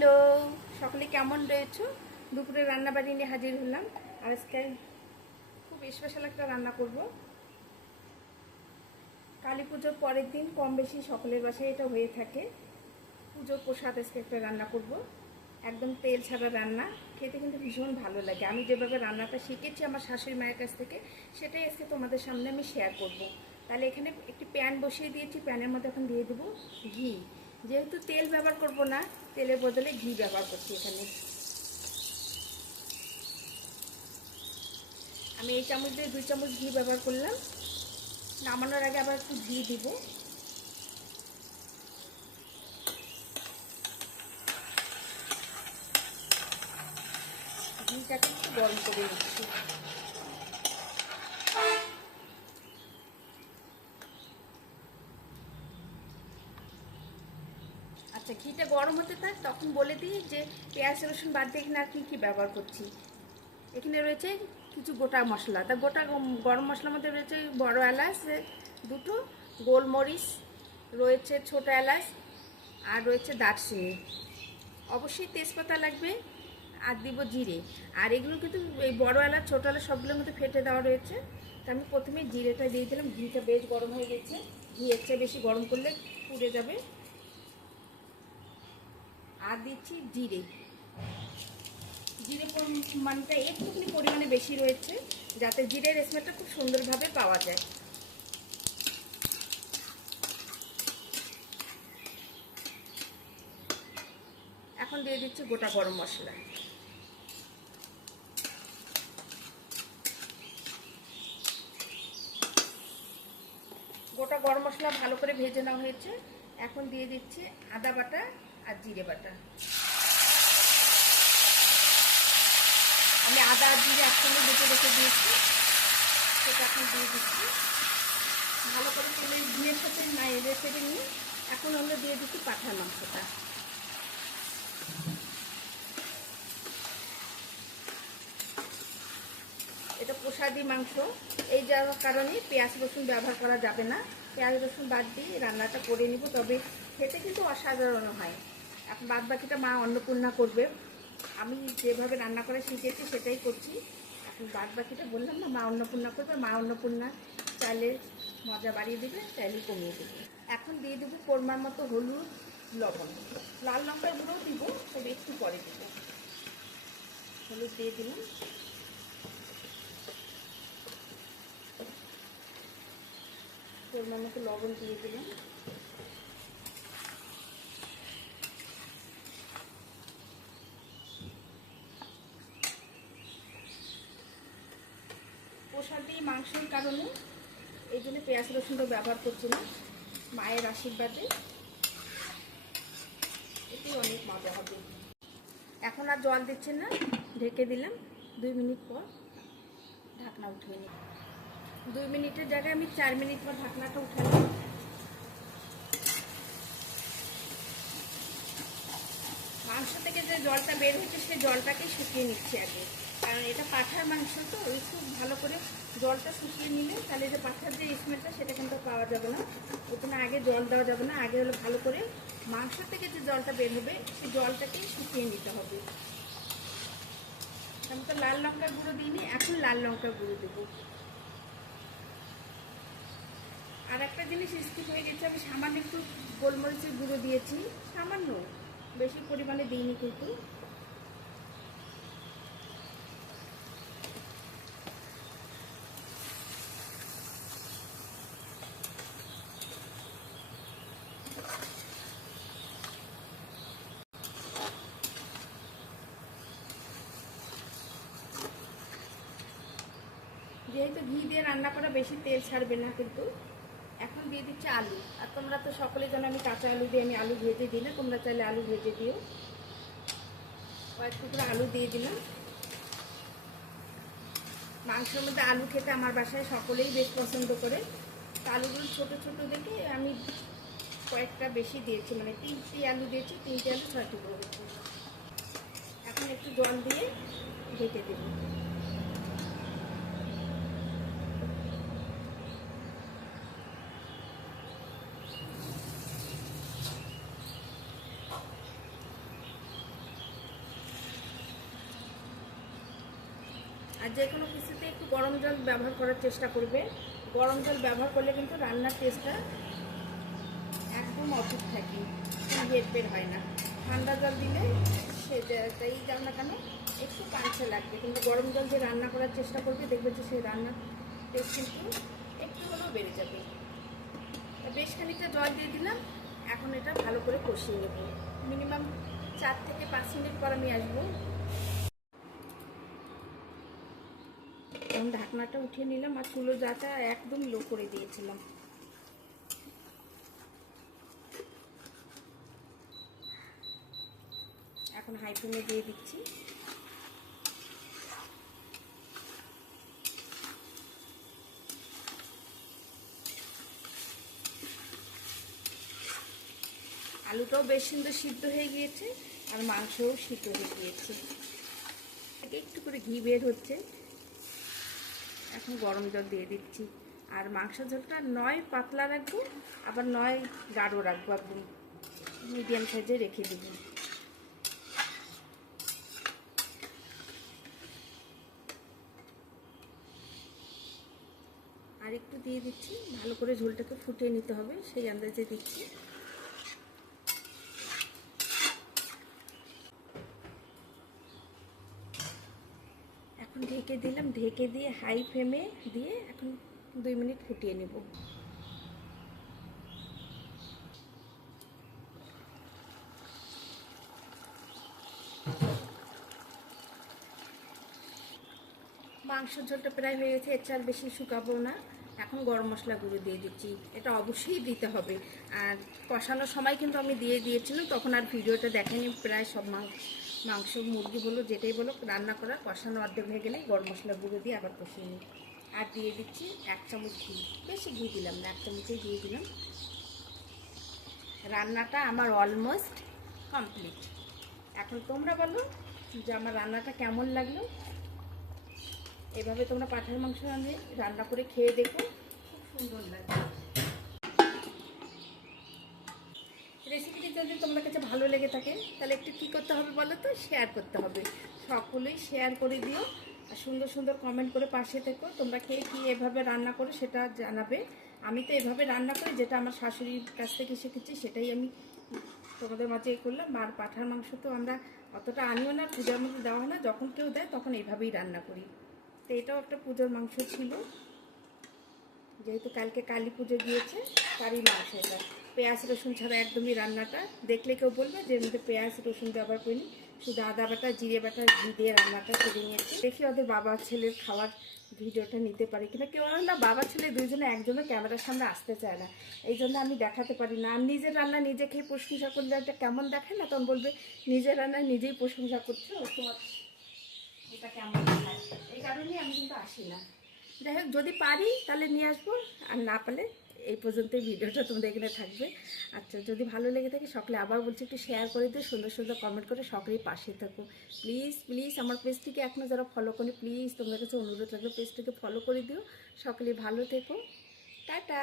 Hello, সকলে কেমন রয়েছো? দুপুরে রান্না বাড়ি নিয়ে হাজির হলাম। আজকে খুব স্পেশাল একটা রান্না করব। কালী পুজোর পরের দিন কম বেশি সকলের বাসায় এটা হয়ে থাকে। পুজোর প্রসাদ আজকে একটা রান্না করব। একদম তেল ছাড়া রান্না, খেতে কিন্তু ভীষণ ভালো লাগে। আমি যেভাবে রান্নাটা শিখেছি আমার শাশুড়ি মায়ের কাছ থেকে, সেটাই আজকে তোমাদের সামনে আমি শেয়ার করব। তাহলে এখানে একটি প্যান বসিয়ে দিয়েছি প্যানের মধ্যে এখন দিয়ে দেবো ঘি। যেহেতু তেল ব্যবহার করব না, তেলের বদলে ঘি ব্যবহার করছি এখানে। আমি এই চামচ দিয়ে দুই চামচ ঘি ব্যবহার করলাম। নামানোর আগে আবার একটু ঘি দিব। ঘিটাকে একটু গরম করে নিচ্ছি আচ্ছা ঘিটা গরম হতে থাক, তখন বলে দিই যে পেঁয়াজ রসুন বাদ দিয়ে এখানে আর কী কী ব্যবহার করছি? এখানে রয়েছে কিছু গোটা মশলা। তা গোটা গরম মশলার মধ্যে রয়েছে বড় এলাচ দুটো গোলমরিচ, রয়েছে ছোট এলাচ, আর রয়েছে দারচিনি। অবশ্যই তেজপাতা লাগবে, আর দিব জিরে। আর এগুলো কিন্তু এই বড়ো এলাচ, ছোটো এলাচ সবগুলোর মধ্যে ফেটে দেওয়া রয়েছে। তা আমি প্রথমে জিরেটা দিয়ে দিলাম। ঘিটা বেশ গরম হয়ে গেছে। ঘি এর বেশি গরম করলে পুড়ে যাবে। আর দিচ্ছি জিরে। জিরে পরিমাণটা একটুখানি পরিমাণে বেশি রয়েছে, যাতে জিরের স্মেলটা খুব সুন্দরভাবে পাওয়া যায়। এখন দিয়ে দিচ্ছি গোটা গরম মশলা। গোটা গরম মশলা ভালো করে ভেজে নেওয়া হয়েছে। এখন দিয়ে দিচ্ছি আদা বাটা আর জিরে বাটা আমি আদা আর জিরে একসঙ্গে বেটে রেখে দিয়েছি। সেটা এখন দিয়ে দিচ্ছি। ভালো করে তেলে ঘিয়ের সাথে নাই রেখে নিয়ে এখন আমরা দিয়ে দিচ্ছি পাঠার মাংসটা। এটা প্রসাদি মাংস। এই যাওয়ার কারণে পেঁয়াজ রসুন ব্যবহার করা যাবে না। পেঁয়াজ রসুন বাদ দিয়ে রান্নাটা করে নিব। তবে খেতে কিন্তু অসাধারণ হয়। এখন বাদ বাকিটা মা অন্নপূর্ণা করবে। আমি যেভাবে রান্না করা শিখেছি, সেটাই করছি। এখন বাদ বাকিটা বললাম না, মা অন্নপূর্ণা করবে, মা অন্নপূর্ণা চাইলে মজা বাড়িয়ে দেবে, চাইলে কমিয়ে দেবে। এখন দিয়ে দেবো কোরমার মতো হলুদ, লবণ। লাল লঙ্কার গুঁড়োও দিব তবে একটু পরে দেবো। হলুদ দিয়ে দিলাম। পরিমাণ মতো লবণ দিয়ে দিলাম। প্রসাদী মাংসের কারণে এই জন্য পেঁয়াজ রসুনটা ব্যবহার করছি না। মায়ের আশীর্বাদে। এতেই অনেক মজা হবে। এখন আর জল দিচ্ছেন না। ঢেকে দিলাম। দুই মিনিট পর ঢাকনা উঠিয়ে নিই। দুই মিনিটের জায়গায় আমি চার মিনিট পর ঢাকনাটা উঠালাম মাংস থেকে যে জলটা বের হচ্ছে সেই জলটাকে শুকিয়ে নিচ্ছি আগে। কারণ এটা পাঠার মাংস তো খুব ভালো করে জলটা শুকিয়ে নিলে তাহলে যে পাঠার যে স্মেলটা সেটা কিন্তু পাওয়া যাবে না। ওখানে আগে জল দেওয়া যাবে না, আগে হলো ভালো করে মাংস থেকে যে জলটা বের হবে, সেই জলটাকেই শুকিয়ে নিতে হবে। আমি তো লাল লঙ্কার গুঁড়ো দিইনি, এখন লাল লঙ্কার গুঁড়ো দেবো। আর একটা জিনিস স্কিপ হয়ে গেছে, আমি সামান্য একটু গোলমরিচের গুঁড়ো দিয়েছি, সামান্য, বেশি পরিমাণে দিইনি কিন্তু। যেহেতু ঘি দিয়ে রান্না করা বেশি তেল ছাড়বে না কিন্তু, এখন দিয়ে দিচ্ছি আলু। আর তোমরা তো সকলে জানো আমি কাঁচা আলু দিয়ে আমি আলু ভেজে দিই না, তোমরা চাইলে আলু ভেজে দিও। কয়েক টুকরো আলু দিয়ে দিলাম। মাংসের মধ্যে আলু খেতে আমার বাসায় সকলেই বেশ পছন্দ করে। আলুগুলো ছোটো ছোটো দেখে আমি কয়েকটা বেশি দিয়েছি মানে তিনটি আলু দিয়েছি, তিনটে আলু ছয় টুকরো এখন একটু জল দিয়ে ঢেকে দেবো। যে কোনো কিছুতে একটু গরম জল ব্যবহার করার চেষ্টা করবে। গরম জল ব্যবহার করলে কিন্তু রান্নার টেস্টটা একদম অফিস থাকে হেট বের হয় না। ঠান্ডা জল দিলে সে যাই যাও না কেন, একটু কাঁচে লাগবে। কিন্তু গরম জল দিয়ে রান্না করার চেষ্টা করবে, দেখবে যে সেই রান্নার টেস্ট কিন্তু একটু হলেও বেড়ে যাবে। বেশ খানিকটা জল দিয়ে দিলাম, এখন এটা ভালো করে কষিয়ে নেব। মিনিমাম চার থেকে পাঁচ মিনিট পর আমি আসব। এখন ঢাকনাটা উঠিয়ে নিলাম আর চুলো জাটা একদম লো করে দিয়েছিলাম। এখন হাই ফ্লেমে দিয়ে দিচ্ছি। আলুটাও বেশ সুন্দর সিদ্ধ হয়ে গিয়েছে আর মাংসও সিদ্ধ হয়ে গিয়েছে। একটু করে ঘি বের হচ্ছে। এখন গরম জল দিয়ে দিচ্ছি। আর মাংস ঝোলটা নয় পাতলা রাখব, আবার নয় গাঢ় রাখব একদম মিডিয়াম সাইজে রেখে দেবো। আর একটু দিয়ে দিচ্ছি, ভালো করে ঝোলটাকে ফুটিয়ে নিতে হবে, সেই আন্দাজে দিচ্ছি। ঢেকে দিলাম, ঢেকে দিয়ে হাই ফ্লেমে দিয়ে এখন দুই মিনিট ফুটিয়ে নেব। মাংস ঝোলটা প্রায় হয়ে গেছে, এর চাল বেশি শুকাবো না। এখন গরম মশলা গুঁড়ো দিয়ে দিচ্ছি, এটা অবশ্যই দিতে হবে। আর কষানোর সময় কিন্তু আমি দিয়ে দিয়েছিলাম, তখন আর ভিডিওটা দেখেনি, প্রায় সব মাংস মাংস, মুরগি বলো, যেটাই বলো, রান্না করা, কষানো অর্ধেক হয়ে গেলেই গরম মশলা গুঁড়ো দিয়ে আবার কষিয়ে নিই। আর দিয়ে দিচ্ছি এক চামচ ঘি। বেশি ঘি দিলাম না, এক চামচে দিয়ে দিলাম। রান্নাটা আমার অলমোস্ট কমপ্লিট এখন তোমরা বলো যে আমার রান্নাটা কেমন লাগল? এভাবে তোমরা পাঠার মাংস রান্না রান্না করে খেয়ে দেখো। খুব সুন্দর লাগে রেসিপিটি যদি তোমাদের কাছে ভালো লেগে থাকে, তাহলে একটু কী করতে হবে বলো তো? শেয়ার করতে হবে। সকলেই শেয়ার করে দিও আর সুন্দর সুন্দর কমেন্ট করে পাশে থেকো। তোমরা কে কী এভাবে রান্না করো সেটা জানাবে। আমি তো এভাবে রান্না করি, যেটা আমার শাশুড়ির কাছ থেকে শিখেছি, সেটাই আমি তোমাদের মাঝে এ করলাম। আর পাঠার মাংস তো আমরা অতটা আনিও না, পূজার মধ্যে দেওয়া হয় না। যখন কেউ দেয়, তখন এইভাবেই রান্না করি। তো এটাও একটা পুজোর মাংস ছিল। যেহেতু কালকে কালী পুজো গিয়েছে তারই মাংস এটা। পেঁয়াজ, রসুন ছাড়া একদমই রান্নাটা। দেখলে কেউ বলবে যে মধ্যে পেঁয়াজ, রসুন ব্যবহার করিনি। শুধু আদা বাটা, জিরে বাটা, ঘি দিয়ে রান্নাটা করে নিয়েছি। দেখি ওদের বাবা ছেলের খাওয়ার ভিডিওটা নিতে পারি কিনা। কেউ না, বাবা ছেলে দুইজনে একজনে ক্যামেরার সামনে আসতে চায় না। এই জন্য আমি দেখাতে পারি না। আর নিজের রান্না নিজে খেয়ে প্রশংসা করলে একটা কেমন দেখে না? তখন বলবে, নিজের রান্না নিজেই প্রশংসা করছ? তোমার এটা কেমন? এই কারণেই আমি কিন্তু আসি না। যাই হোক, যদি পারি তাহলে নিয়ে আসব। আর না পারলে এই পর্যন্তই ভিডিওটা তোমাদের এখানে থাকবে। আচ্ছা যদি ভালো লেগে থাকে সকলে আবার বলছি একটু শেয়ার করে দিও, সুন্দর সুন্দর কমেন্ট করে সকলেই পাশে থাকো। প্লিজ প্লিজ আমার পেজটিকে এখনও যারা ফলো করি প্লিজ তোমাদের কাছে অনুরোধ লাগবে পেজটিকে ফলো করে দিও। সকলেই ভালো থেকো। টাটা!